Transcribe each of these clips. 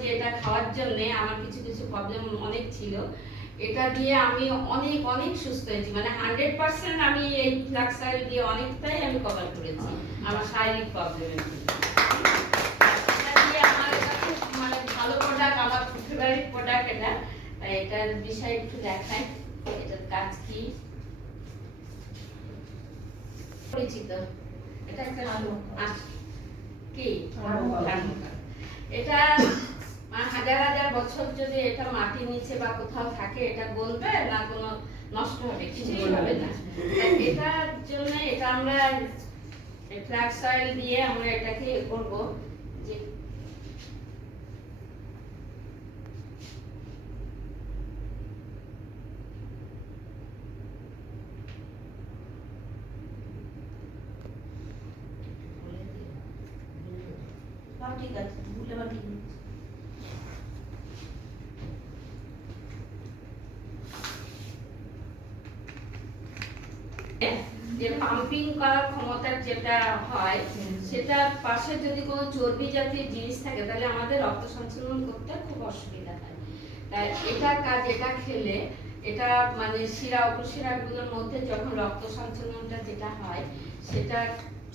যে এটা খাওয়ার জন্য আমার কিছু কিছু প্রবলেম অনেক ছিল, এটা দিয়ে আমি অনেক অনেক সুস্থ হয়েছি, মানে 100% আমি এই ফ্লাক্স অয়েল দিয়ে অনেকটাই আমি কভার করেছি আমার শারীরিক প্রবলেমের জন্য। এটা দিয়ে আমার এটা খুব মানে ভালো প্রোডাক্ট, আমার ফেভারিট প্রোডাক্ট এটা। তাই এটার বিষয়ে একটু দেখাই, এটার কাজ কি পরিচিত। এটা একটা কি এটা হাজার হাজার বছর যদি এটা মাটির নিচে বা কোথাও থাকে, এটা গলবে না, কোনো নষ্ট হবে, কিছুই হবে না। এটার জন্য এটা আমরা ফ্লাক্স অয়েল দিয়ে আমরা এটাকে করব যে ঠিক আছে, ভুলে বা ঠিক যে পাম্পিং করার ক্ষমতার যেটা হয়, সেটা পাশে যদি কোনো চর্বি জাতীয় জিনিস থাকে তাহলে আমাদের রক্ত সঞ্চালন করতে খুব অসুবিধা হয়। তাই এটা কাজ, এটা খেলে এটা মানে শিরা উপশিরাগুলোর মধ্যে যখন রক্ত সঞ্চালনটা যেটা হয়, সেটা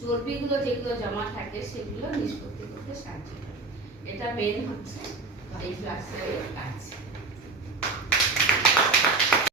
চর্বিগুলো যেগুলো জমা থাকে সেগুলো নিষ্পত্তি করতে সাহায্য করে। এটা মেন হচ্ছে এই ফ্লাক্স অয়েলের কাজ।